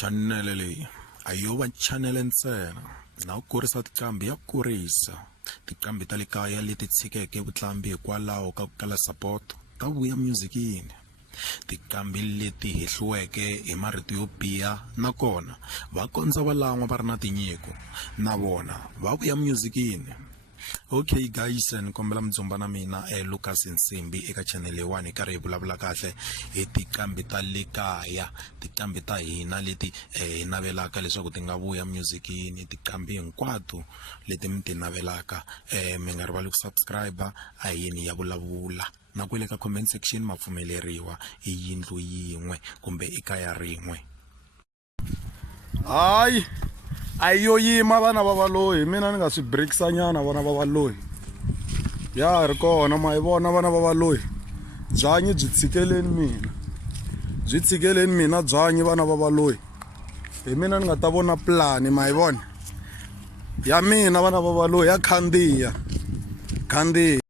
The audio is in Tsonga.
Chanele leyi a yo va chanele ntsena na ku kurisa tiqambi ya kurisa tiqambi ta le kaya leti tshikeke vutlambi hikwalaho ka ku kala support ta vuya musicini tiqambi leti hehliweke hi marito yo biha nakona va kondza valan'wa va ri na tinyiko na vona va vuya musicini. Okay guys, ni kombela mdzumba na mina Lucas Nsimbi eka channel 1 hi karhi hi vulavula kahle hi tiqambi ta le kaya, tiqambi ta hina leti hi navelaka leswaku ti nga vuya musicini, tiqambi hinkwato leti mi ti navelaka. Mi nga rivali ku subscribe a yini ya vulavula na ku le ka comment section ma pfumeleriwa hi yindlu yin'we kumbe ekaya rin'we. Hayi ayo yima vana va valoyi, mina ni nga swi breakisa nyana vana va valoyi ya ri kona ma hi vona vana va valoyi. Byanyi byi tshikeleni mina byanyi vana va valoyi. Hi mina ni nga ta vona plan ma hi vona ya mina vana va valoyi ya khandziya.